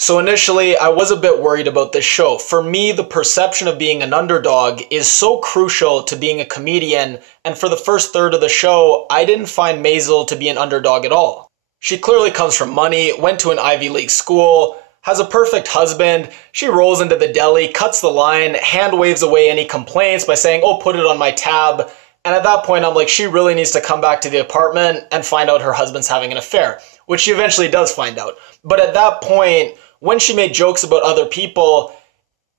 So initially, I was a bit worried about this show. For me, the perception of being an underdog is so crucial to being a comedian, and for the first third of the show, I didn't find Maisel to be an underdog at all. She clearly comes from money, went to an Ivy League school, has a perfect husband, she rolls into the deli, cuts the line, hand waves away any complaints by saying, "Oh, put it on my tab." And at that point, I'm like, she really needs to come back to the apartment and find out her husband's having an affair, which she eventually does find out. But at that point, when she made jokes about other people,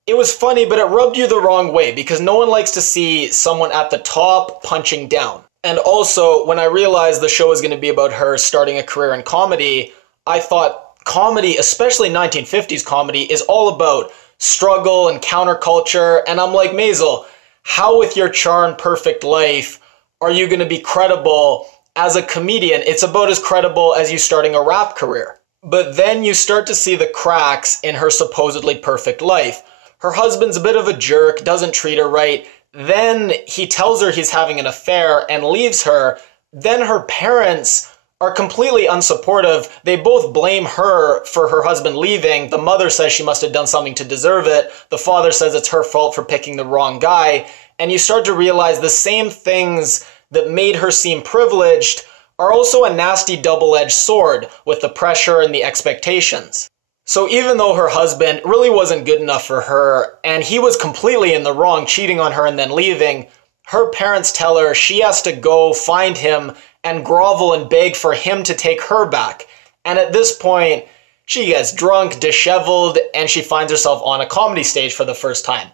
it was funny, but it rubbed you the wrong way because no one likes to see someone at the top punching down. And also, when I realized the show was going to be about her starting a career in comedy, I thought comedy, especially 1950s comedy, is all about struggle and counterculture. And I'm like, Maisel, how with your charmed perfect life are you going to be credible as a comedian? It's about as credible as you starting a rap career. But then you start to see the cracks in her supposedly perfect life. Her husband's a bit of a jerk, doesn't treat her right. Then he tells her he's having an affair and leaves her. Then her parents are completely unsupportive. They both blame her for her husband leaving. The mother says she must have done something to deserve it. The father says it's her fault for picking the wrong guy. And you start to realize the same things that made her seem privileged are also a nasty double-edged sword with the pressure and the expectations. So even though her husband really wasn't good enough for her, and he was completely in the wrong, cheating on her and then leaving, her parents tell her she has to go find him and grovel and beg for him to take her back. And at this point, she gets drunk, disheveled, and she finds herself on a comedy stage for the first time.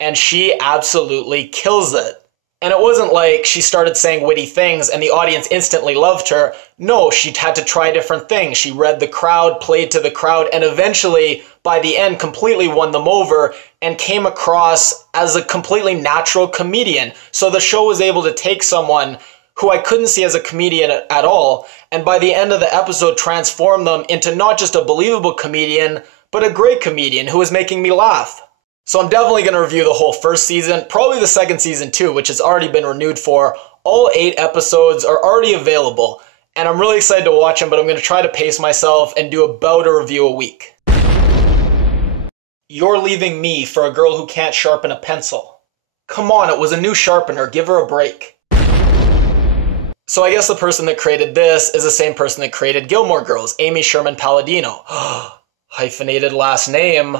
And she absolutely kills it. And it wasn't like she started saying witty things and the audience instantly loved her. No, she had to try different things. She read the crowd, played to the crowd, and eventually, by the end, completely won them over and came across as a completely natural comedian. So the show was able to take someone who I couldn't see as a comedian at all, and by the end of the episode transform them into not just a believable comedian, but a great comedian who was making me laugh. So I'm definitely going to review the whole first season, probably the second season too, which has already been renewed for. All 8 episodes are already available, and I'm really excited to watch them, but I'm going to try to pace myself and do about a review a week. You're leaving me for a girl who can't sharpen a pencil. Come on, it was a new sharpener, give her a break. So I guess the person that created this is the same person that created Gilmore Girls, Amy Sherman-Palladino. Hyphenated last name.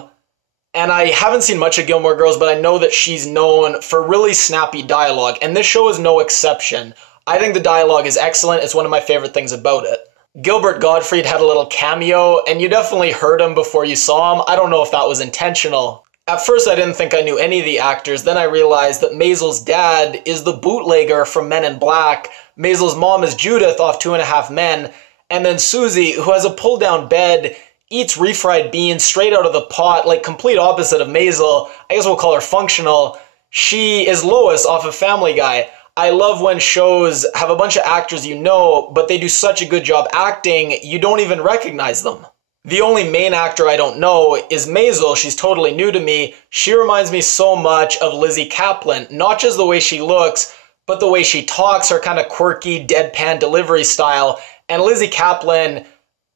And I haven't seen much of Gilmore Girls, but I know that she's known for really snappy dialogue, and this show is no exception. I think the dialogue is excellent. It's one of my favorite things about it. Gilbert Gottfried had a little cameo, and you definitely heard him before you saw him. I don't know if that was intentional. At first, I didn't think I knew any of the actors. Then I realized that Maisel's dad is the bootlegger from Men in Black. Maisel's mom is Judith off 2.5 Men. And then Susie, who has a pull-down bed, eats refried beans straight out of the pot, like complete opposite of Maisel. I guess we'll call her functional. She is Lois off of Family Guy. I love when shows have a bunch of actors you know, but they do such a good job acting, you don't even recognize them. The only main actor I don't know is Maisel. She's totally new to me. She reminds me so much of Lizzie Kaplan, not just the way she looks, but the way she talks, her kind of quirky, deadpan delivery style. And Lizzie Kaplan,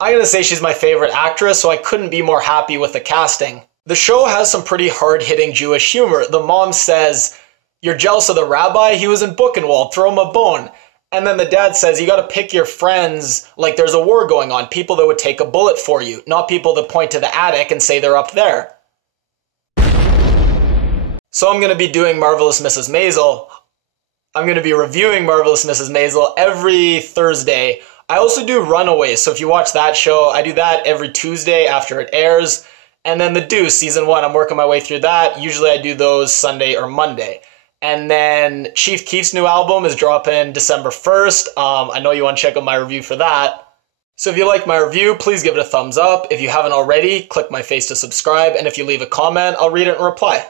I'm going to say she's my favorite actress, so I couldn't be more happy with the casting. The show has some pretty hard-hitting Jewish humor. The mom says, "You're jealous of the rabbi? He was in Buchenwald, throw him a bone." And then the dad says, you got to pick your friends like there's a war going on, people that would take a bullet for you, not people that point to the attic and say they're up there. So I'm going to be doing Marvelous Mrs. Maisel. I'm going to be reviewing Marvelous Mrs. Maisel every Thursday. I also do Runaways, so if you watch that show, I do that every Tuesday after it airs. And then The Deuce, Season 1, I'm working my way through that. Usually I do those Sunday or Monday. And then Chief Keef's new album is dropping December 1st. I know you want to check out my review for that. So if you like my review, please give it a thumbs up. If you haven't already, click my face to subscribe. And if you leave a comment, I'll read it and reply.